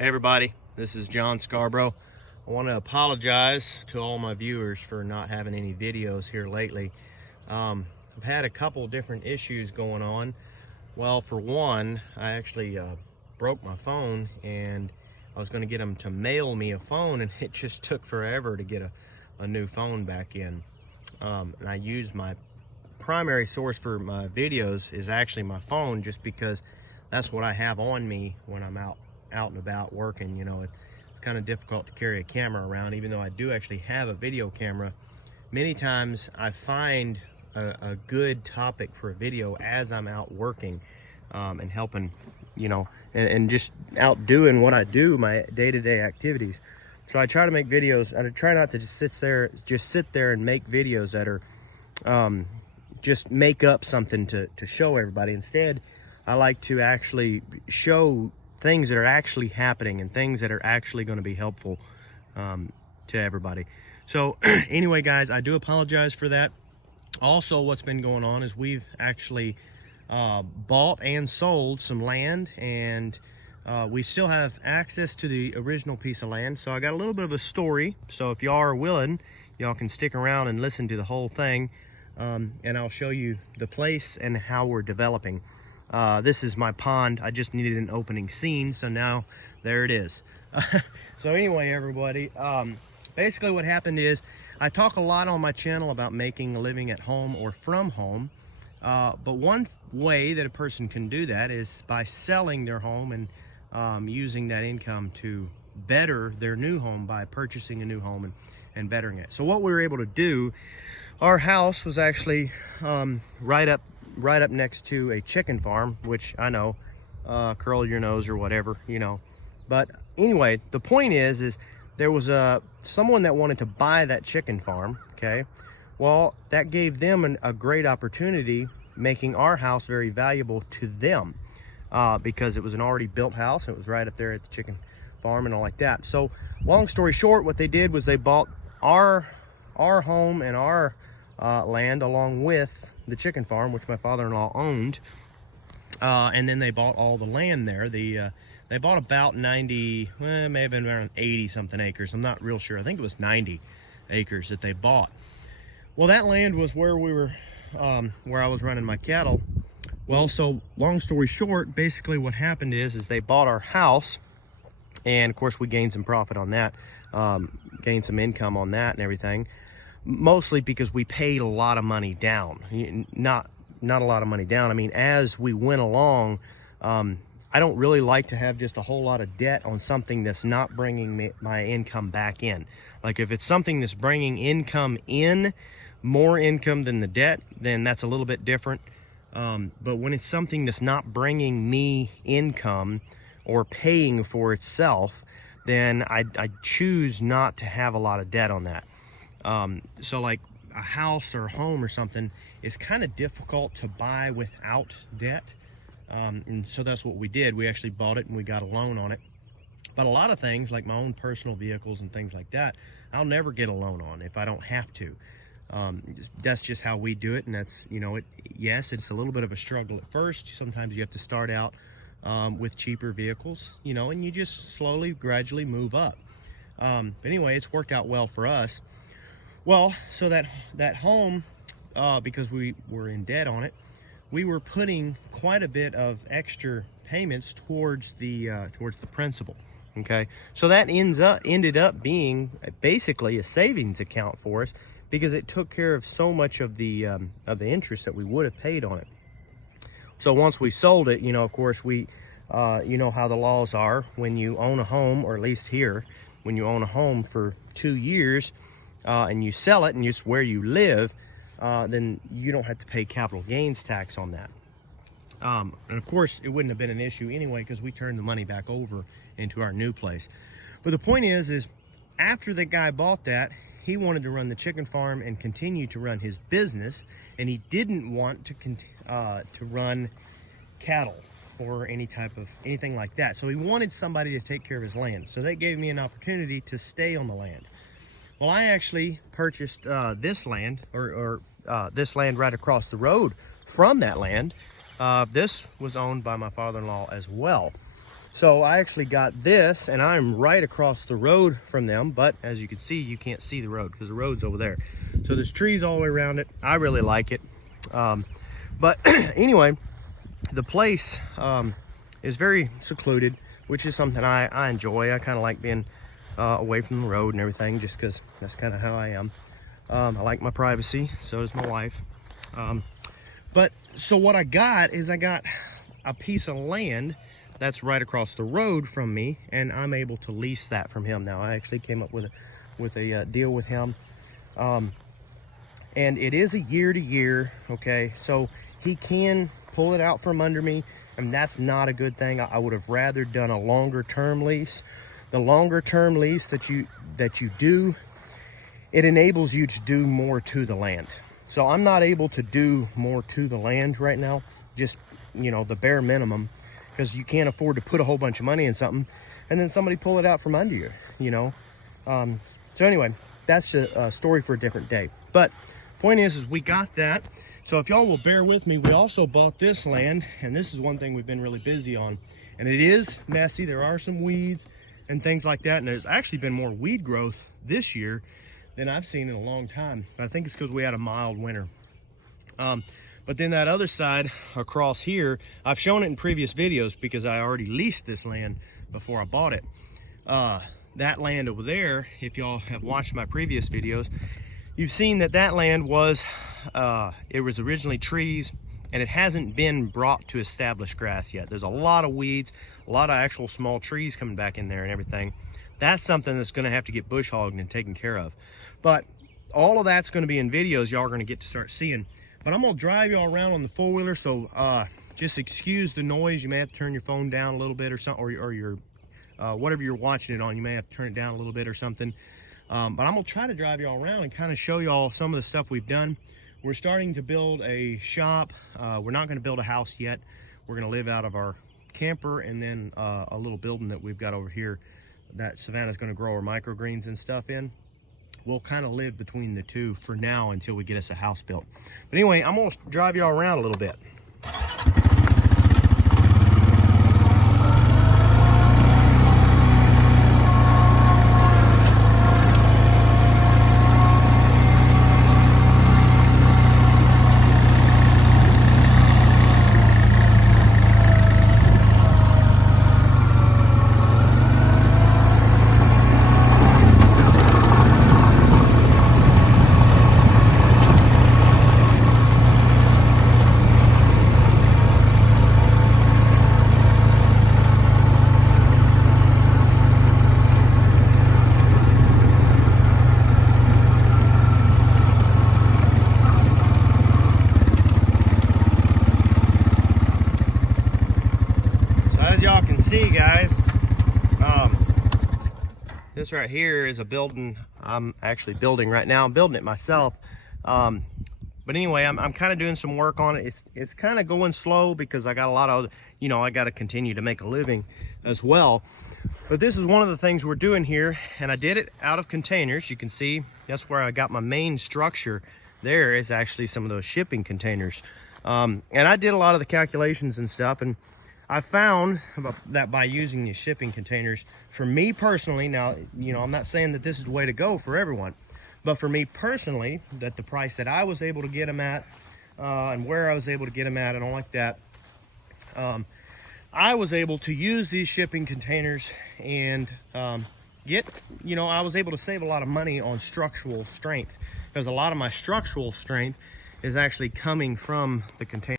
Hey everybody, this is John Scarborough. I want to apologize to all my viewers for not having any videos here lately. I've had a couple different issues going on. Well, for one, I actually broke my phone, and I was going to get them to mail me a phone, and it just took forever to get a new phone back in. And I used my primary source for my videos is actually my phone, just because that's what I have on me when I'm out and about working. You know, it's kind of difficult to carry a camera around, even though I do actually have a video camera. Many times I find a good topic for a video as I'm out working and helping, you know, and just out doing what I do, my day-to-day activities. So I try to make videos. I try not to just sit there and make videos that are just make up something to show everybody. Instead, I like to actually show things that are actually happening and things that are actually going to be helpful to everybody. So anyway, guys, I do apologize for that. Also, what's been going on is we've actually bought and sold some land, and we still have access to the original piece of land. So I got a little bit of a story. So if y'all are willing, y'all can stick around and listen to the whole thing, and I'll show you the place and how we're developing. This is my pond. I just needed an opening scene, so now there it is. So anyway, everybody, basically what happened is I talk a lot on my channel about making a living at home or from home, but one way that a person can do that is by selling their home and using that income to better their new home by purchasing a new home and bettering it. So what we were able to do, our house was actually right up next to a chicken farm, which I know, curl your nose or whatever, you know. But anyway, the point is there was someone that wanted to buy that chicken farm, okay? Well, that gave them a great opportunity, making our house very valuable to them, because it was an already built house. It was right up there at the chicken farm and all like that. So long story short, what they did was they bought our home and our land along with the chicken farm, which my father-in-law owned, and then they bought all the land there. They bought about 90, may have been around 80 something acres. I'm not real sure. I think it was 90 acres that they bought. Well, that land was where we were, where I was running my cattle. Well, so long story short, basically what happened is they bought our house, and of course we gained some profit on that, gained some income on that and everything. Mostly because we paid a lot of money down. Not a lot of money down. I mean, as we went along, I don't really like to have just a whole lot of debt on something that's not bringing my income back in. Like if it's something that's bringing income in, more income than the debt, then that's a little bit different. But when it's something that's not bringing me income or paying for itself, then I choose not to have a lot of debt on that. So like a house or a home or something is kind of difficult to buy without debt. And so that's what we did. We actually bought it and we got a loan on it. But a lot of things like my own personal vehicles and things like that, I'll never get a loan on if I don't have to. That's just how we do it. And that's, you know, yes, it's a little bit of a struggle at first. Sometimes you have to start out with cheaper vehicles, you know, and you just slowly, gradually move up. But anyway, it's worked out well for us. Well, so that home, because we were in debt on it, we were putting quite a bit of extra payments towards the principal. Okay, so that ended up being basically a savings account for us, because it took care of so much of the interest that we would have paid on it. So once we sold it, you know, of course you know how the laws are when you own a home, or at least here, when you own a home for 2 years. And you sell it and it's where you live, then you don't have to pay capital gains tax on that. And of course, it wouldn't have been an issue anyway, because we turned the money back over into our new place. But the point is after the guy bought that, he wanted to run the chicken farm and continue to run his business, and he didn't want to run cattle or anything like that. So he wanted somebody to take care of his land. So they gave me an opportunity to stay on the land. Well, I actually purchased this land, or this land right across the road from that land. This was owned by my father-in-law as well. So I actually got this, and I'm right across the road from them, but as you can see, you can't see the road because the road's over there. So there's trees all the way around it. I really like it. But anyway, the place is very secluded, which is something I enjoy. I kind of like being away from the road and everything, just because that's kind of how I am. I like my privacy, so does my wife. But so what I got is I got a piece of land that's right across the road from me, and I'm able to lease that from him now. I actually came up with a deal with him, and it is a year to year. Okay, so he can pull it out from under me, and that's not a good thing. I would have rather done a longer term lease. The longer term lease that you do, it enables you to do more to the land. So I'm not able to do more to the land right now, just, you know, the bare minimum, because you can't afford to put a whole bunch of money in something and then somebody pull it out from under you, you know. So anyway, that's a story for a different day. But point is we got that. So if y'all will bear with me, we also bought this land, and this is one thing we've been really busy on. And it is messy. There are some weeds and things like that, and there's actually been more weed growth this year than I've seen in a long time. I think it's because we had a mild winter. But then that other side across here, I've shown it in previous videos because I already leased this land before I bought it. That land over there, if y'all have watched my previous videos, you've seen that land was, it was originally trees, and it hasn't been brought to established grass yet. There's a lot of weeds, a lot of actual small trees coming back in there and everything. That's something that's gonna have to get bush hogged and taken care of. But all of that's gonna be in videos y'all are gonna get to start seeing. But I'm gonna drive y'all around on the four-wheeler, so just excuse the noise. You may have to turn your phone down a little bit or something, or your whatever you're watching it on, you may have to turn it down a little bit or something. But I'm gonna try to drive y'all around and kind of show y'all some of the stuff we've done. We're starting to build a shop. We're not gonna build a house yet. We're gonna live out of our camper, and then a little building that we've got over here that Savannah's gonna grow our microgreens and stuff in. We'll kind of live between the two for now until we get us a house built. But anyway, I'm gonna drive y'all around a little bit. As y'all can see, guys, this right here is a building I'm actually building right now. I'm building it myself, but anyway, I'm kind of doing some work on it. It's kind of going slow because I got a lot of, you know, I got to continue to make a living as well. But this is one of the things we're doing here, and I did it out of containers. You can see that's where I got my main structure. There is actually some of those shipping containers, and I did a lot of the calculations and stuff, and I found that by using these shipping containers, for me personally, now, you know, I'm not saying that this is the way to go for everyone, but for me personally, that the price that I was able to get them at, and where I was able to get them at and all like that, I was able to use these shipping containers and get, you know, I was able to save a lot of money on structural strength, because a lot of my structural strength is actually coming from the container.